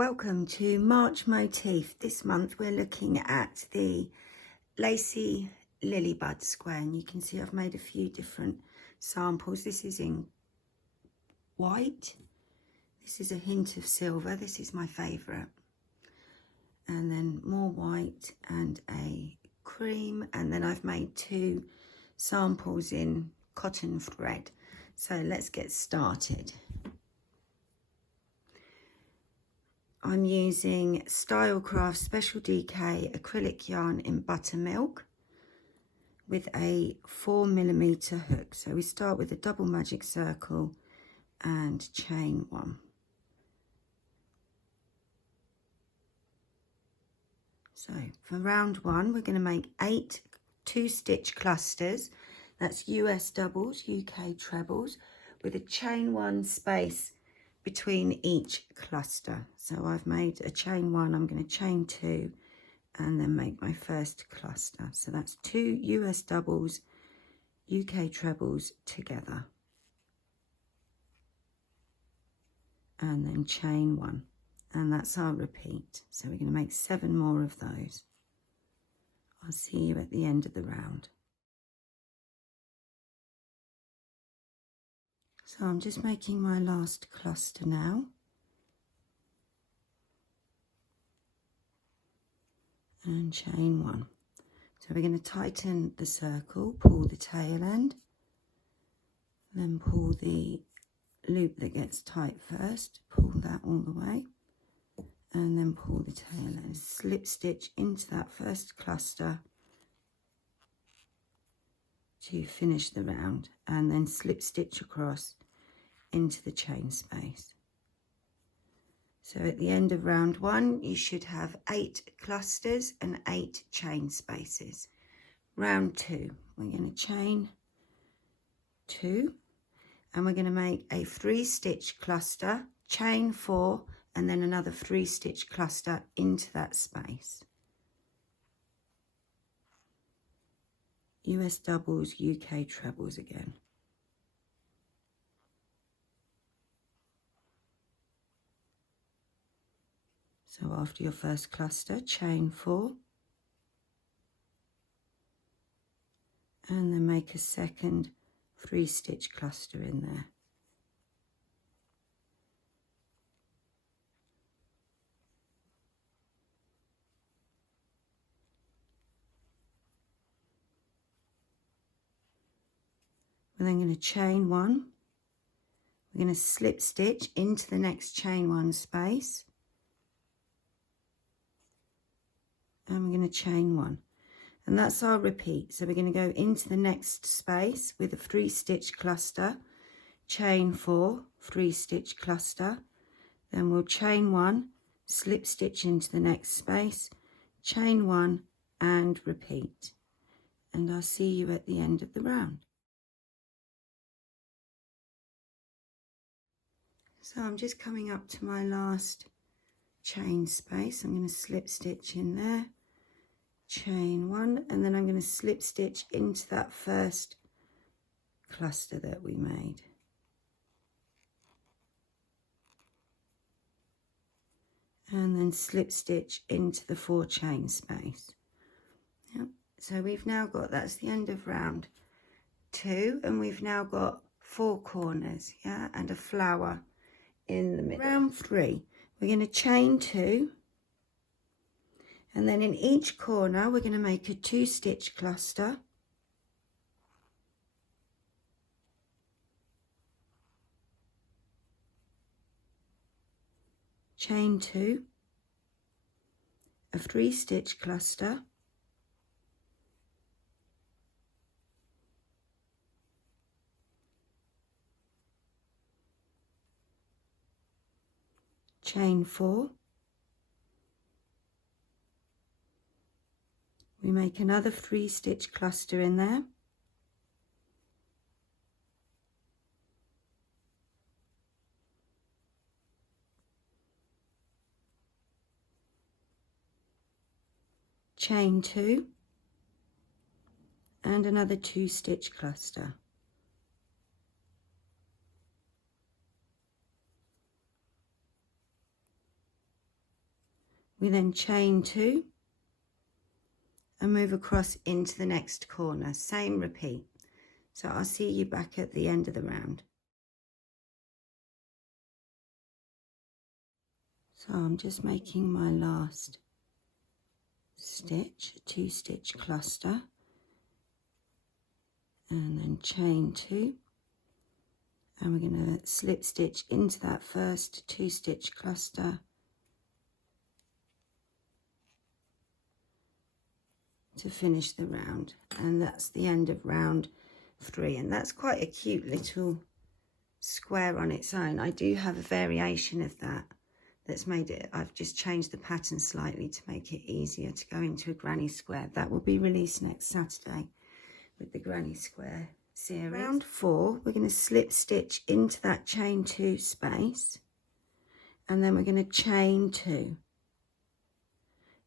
Welcome to March Motif. This month we're looking at the Lacey Lilybud square, and you can see I've made a few different samples. This is in white, this is a hint of silver, this is my favourite, and then more white and a cream, and then I've made two samples in cotton thread. So let's get started. I'm using Stylecraft Special DK acrylic yarn in buttermilk with a 4mm hook. So we start with a double magic circle and chain one. So for round one, we're going to make 8 2-stitch clusters. That's US doubles, UK trebles, with a chain one space between each cluster. So I've made a chain one, I'm going to chain 2 and then make my first cluster. So that's 2 US doubles, UK trebles together, and then chain 1, and that's our repeat. So we're going to make 7 more of those. I'll see you at the end of the round. So I'm just making my last cluster now, and chain 1. So we're going to tighten the circle, pull the tail end, then pull the loop that gets tight first, pull that all the way, and then pull the tail end, slip stitch into that first cluster to finish the round, and then slip stitch across into the chain space. So at the end of round 1 you should have 8 clusters and 8 chain spaces. Round 2, we're going to chain 2, and we're going to make a 3-stitch cluster, chain 4, and then another 3-stitch cluster into that space. US doubles, UK trebles again. So after your first cluster, chain 4, and then make a second 3-stitch cluster in there. We're then going to chain 1. We're going to slip stitch into the next chain 1 space, and we're going to chain 1, and that's our repeat. So we're going to go into the next space with a 3-stitch cluster, chain 4, 3-stitch cluster, then we'll chain 1, slip stitch into the next space, chain 1, and repeat. And I'll see you at the end of the round. So I'm just coming up to my last chain space. I'm going to slip stitch in there, chain 1, and then I'm going to slip stitch into that first cluster that we made. And then slip stitch into the 4 chain space. Yep. So we've now got, that's the end of round 2, and we've now got 4 corners, yeah, and a flower in the middle. Round 3, we're going to chain 2, and then in each corner we're going to make a 2-stitch cluster, chain 2, a 3-stitch cluster, chain 4, we make another 3-stitch cluster in there, chain 2, and another 2-stitch cluster. We then chain 2 and move across into the next corner. Same repeat. So I'll see you back at the end of the round. So I'm just making my last stitch, a 2-stitch cluster, and then chain 2, and we're going to slip stitch into that first 2-stitch cluster to finish the round, and that's the end of round 3. And that's quite a cute little square on its own. I do have a variation of that that's made it, I've just changed the pattern slightly to make it easier to go into a granny square. That will be released next Saturday with the granny square series. Round 4, we're going to slip stitch into that chain 2 space, and then we're going to chain 2,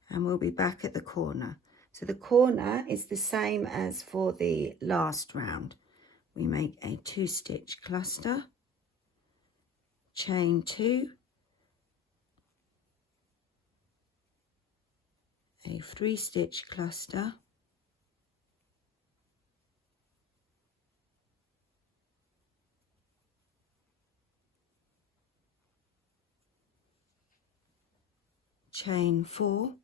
and we'll be back at the corner. So the corner is the same as for the last round. We make a 2-stitch cluster, chain 2, a 3-stitch cluster, chain 4,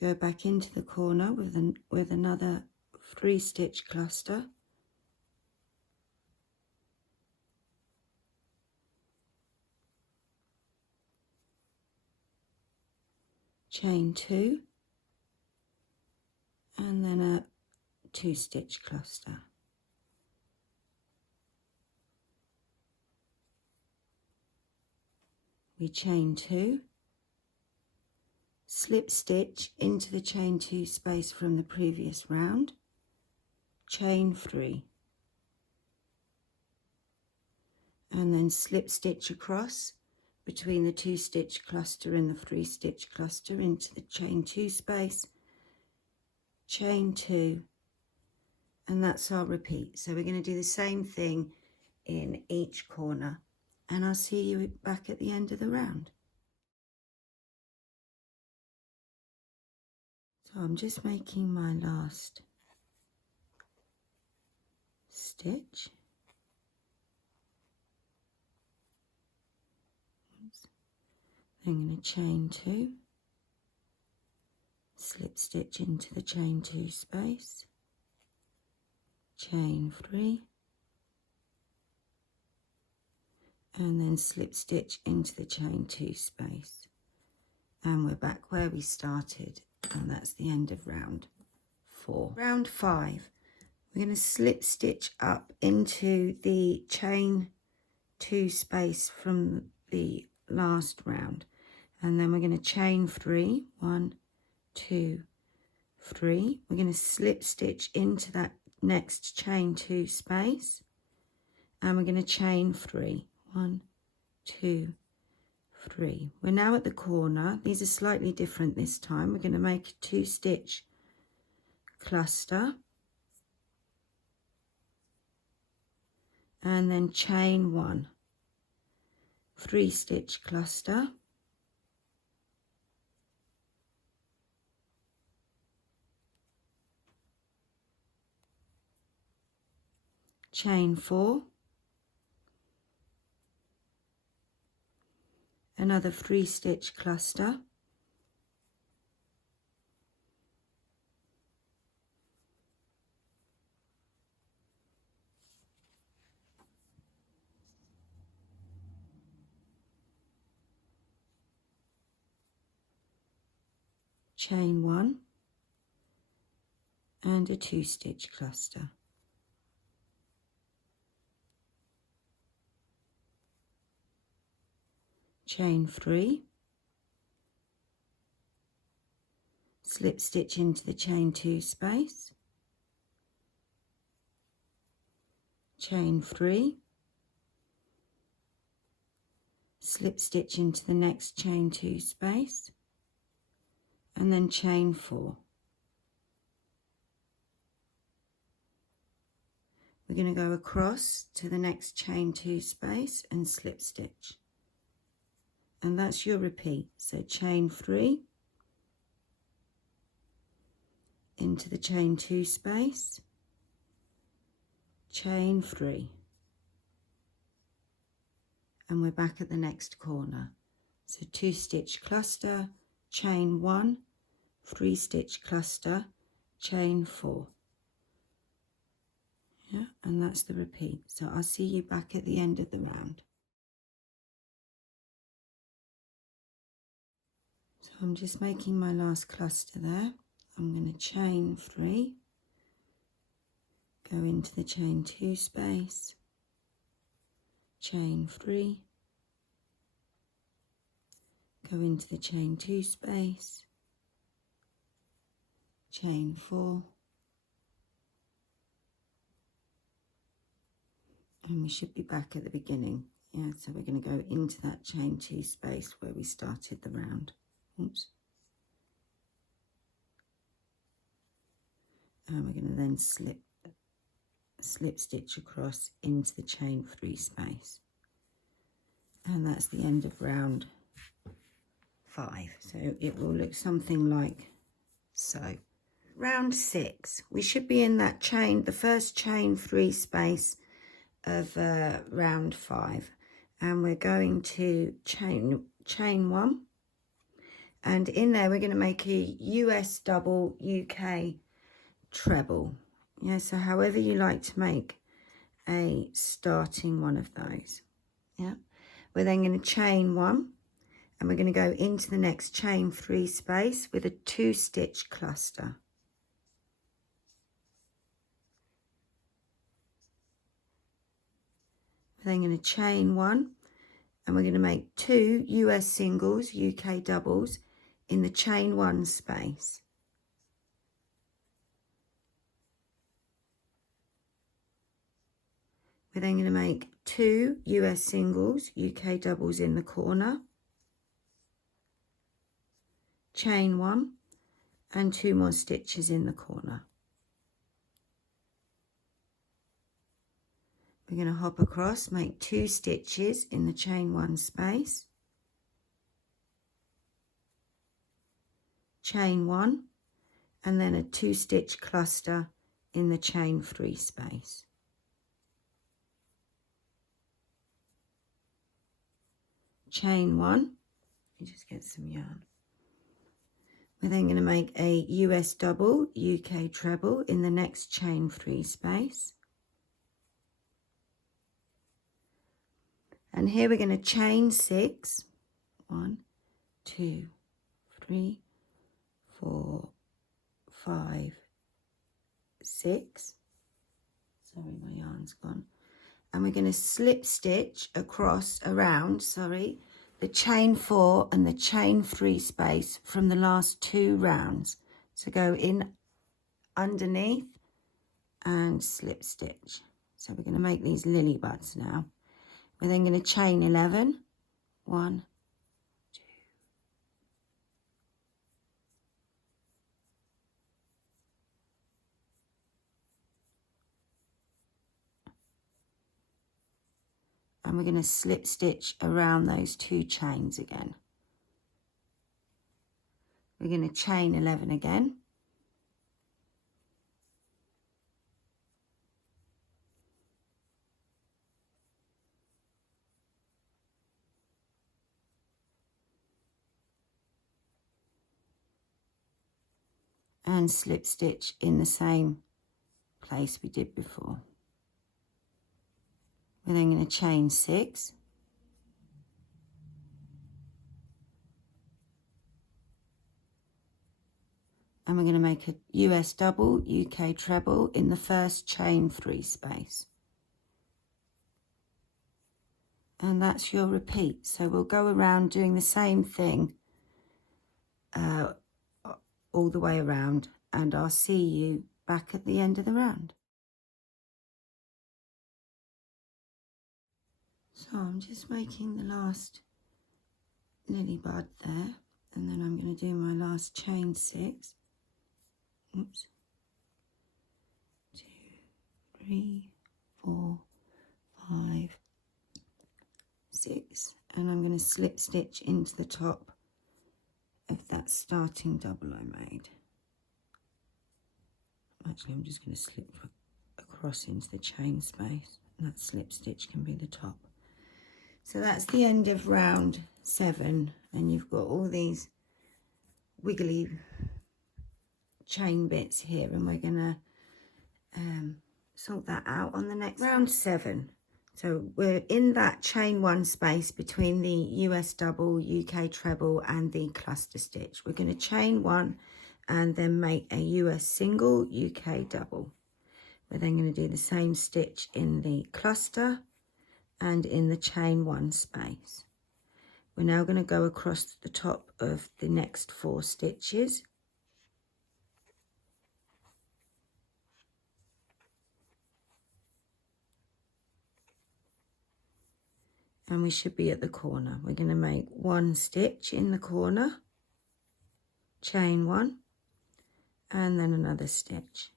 go back into the corner with another 3-stitch cluster, chain 2, and then a 2-stitch cluster. We chain 2, slip stitch into the chain 2 space from the previous round, chain 3, and then slip stitch across between the 2-stitch cluster and the 3-stitch cluster into the chain 2 space, chain 2, and that's our repeat. So we're going to do the same thing in each corner, and I'll see you back at the end of the round. So I'm just making my last stitch. I'm going to chain 2, slip stitch into the chain 2 space, chain 3, and then slip stitch into the chain 2 space, and we're back where we started, and that's the end of round 4. Round 5, we're going to slip stitch up into the chain 2 space from the last round, and then we're going to chain 3, 1, 2, 3. We're going to slip stitch into that next chain 2 space, and we're going to chain 3, 1, 2, 3. We're now at the corner. These are slightly different this time. We're going to make a 2-stitch cluster, and then chain 1, 3-stitch cluster, chain 4, another 3-stitch cluster, chain 1, and a 2-stitch cluster. Chain 3, slip stitch into the chain 2 space, chain 3, slip stitch into the next chain 2 space, and then chain 4. we're going to go across to the next chain 2 space and slip stitch, and that's your repeat. So chain 3 into the chain 2 space, chain 3, and we're back at the next corner. So 2 stitch cluster, chain 1, 3 stitch cluster, chain 4. Yeah, and that's the repeat. So I'll see you back at the end of the round. So I'm just making my last cluster there. I'm going to chain 3, go into the chain 2 space, chain 3, go into the chain 2 space, chain 4, and we should be back at the beginning. Yeah, so we're going to go into that chain 2 space where we started the round. Oops. And we're going to then slip stitch across into the chain 3 space, and that's the end of round 5. So it will look something like so. Round 6, we should be in that chain, the first chain 3 space of round 5, and we're going to chain 1, and in there we're going to make a US double, UK treble. Yeah, so however you like to make a starting one of those. Yeah, we're then going to chain 1, and we're going to go into the next chain 3 space with a 2 stitch cluster. We're then going to chain 1, and we're going to make 2 US singles, UK doubles in the chain 1 space. We're then going to make 2 US singles, UK doubles in the corner, chain 1, and 2 more stitches in the corner. We're going to hop across, make 2 stitches in the chain 1 space, chain 1, and then a 2 stitch cluster in the chain 3 space. Chain 1, let me just get some yarn. We're then going to make a US double, UK treble in the next chain 3 space. And here we're going to chain 6. 1, 2, 3, 4, 5, 6. Sorry, my yarn's gone. And we're going to slip stitch across around, the chain 4 and the chain 3 space from the last 2 rounds. So go in underneath and slip stitch. So we're going to make these lily buds now. We're then going to chain 11. 1, 2. And we're going to slip stitch around those 2 chains again. We're going to chain 11 again. And slip stitch in the same place we did before. We're then going to chain 6. And we're going to make a US double, UK treble in the first chain 3 space. And that's your repeat. So we'll go around doing the same thing all the way around, and I'll see you back at the end of the round. So I'm just making the last lily bud there, and then I'm going to do my last chain 6. Oops. 2, 3, 4, 5, 6, and I'm going to slip stitch into the top of that starting double I made. Actually, I'm just going to slip across into the chain space, and that slip stitch can be the top. So that's the end of round 7, and you've got all these wiggly chain bits here, and we're going to sort that out on the next round 7. So we're in that chain 1 space between the US double, UK treble and the cluster stitch. We're going to chain 1 and then make a US single, UK double. We're then going to do the same stitch in the cluster and in the chain 1 space. We're now going to go across the top of the next 4 stitches. And we should be at the corner. We're going to make 1 stitch in the corner, chain 1, and then another stitch.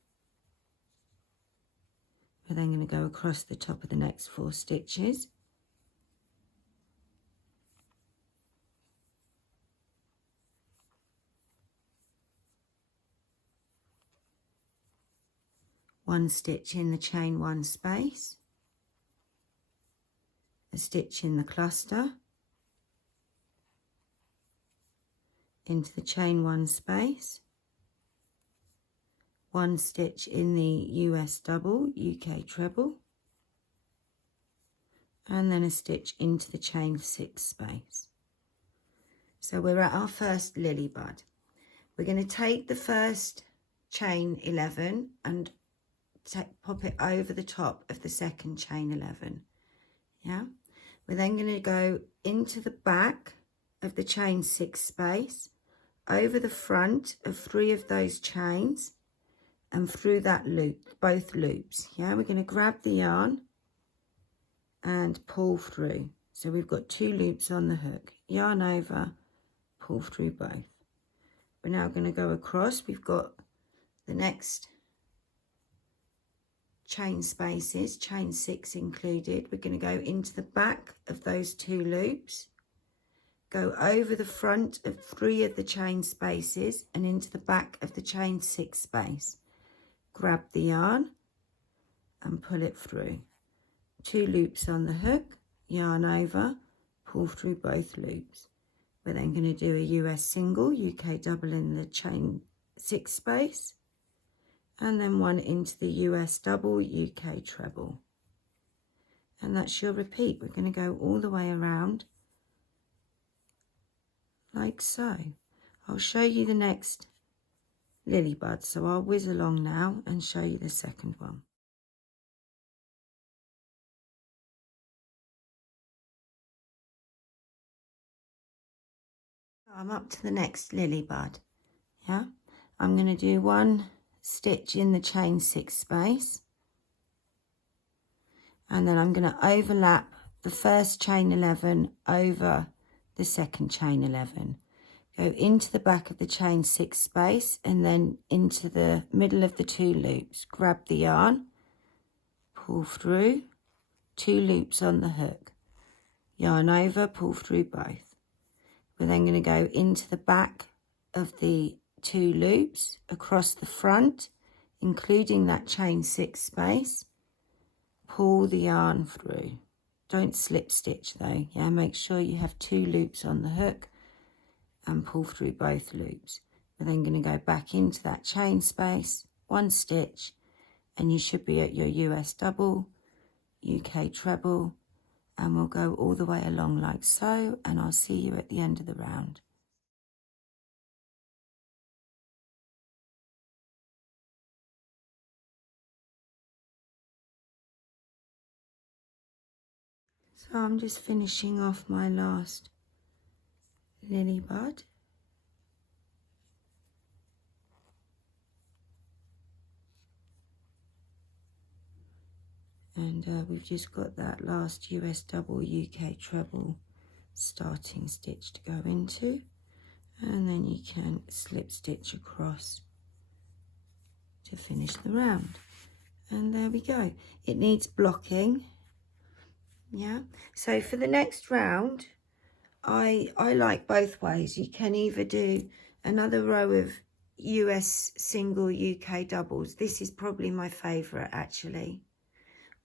We're then going to go across the top of the next 4 stitches. One stitch in the chain 1 space, a stitch in the cluster, into the chain 1 space, 1 stitch in the US double, UK treble, and then a stitch into the chain 6 space. So we're at our first lily bud. We're going to take the first chain 11 and pop it over the top of the second chain 11. Yeah, we're then going to go into the back of the chain 6 space, over the front of 3 of those chains, and through that loop, both loops. Yeah, we're going to grab the yarn and pull through. So we've got 2 loops on the hook, yarn over, pull through both. We're now going to go across. We've got the next chain spaces, chain 6 included. We're going to go into the back of those 2 loops, go over the front of 3 of the chain spaces and into the back of the chain 6 space. Grab the yarn and pull it through. 2 loops on the hook, yarn over, pull through both loops. We're then going to do a US single, UK double in the chain 6 space, and then 1 into the US double, UK treble. And that's your repeat. We're going to go all the way around like so. I'll show you the next lily bud, so I'll whiz along now and show you the second one. I'm up to the next lily bud. Yeah, I'm going to do 1 stitch in the chain 6 space, and then I'm going to overlap the first chain 11 over the second chain 11, go into the back of the chain 6 space and then into the middle of the 2 loops, grab the yarn, pull through, 2 loops on the hook, yarn over, pull through both. We're then going to go into the back of the 2 loops, across the front, including that chain 6 space, pull the yarn through. Don't slip stitch though, yeah, make sure you have 2 loops on the hook and pull through both loops. We're then going to go back into that chain space, 1 stitch, and you should be at your US double, UK treble, and we'll go all the way along like so, and I'll see you at the end of the round. So I'm just finishing off my last lily bud. And we've just got that last US double, UK treble starting stitch to go into, and then you can slip stitch across to finish the round. And there we go. It needs blocking. Yeah. So for the next round, I like both ways. You can either do another row of US single, UK doubles. This is probably my favourite actually.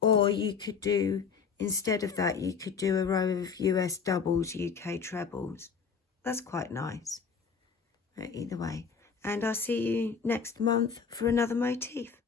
Or you could do, instead of that, you could do a row of US doubles, UK trebles. That's quite nice. But either way. And I'll see you next month for another motif.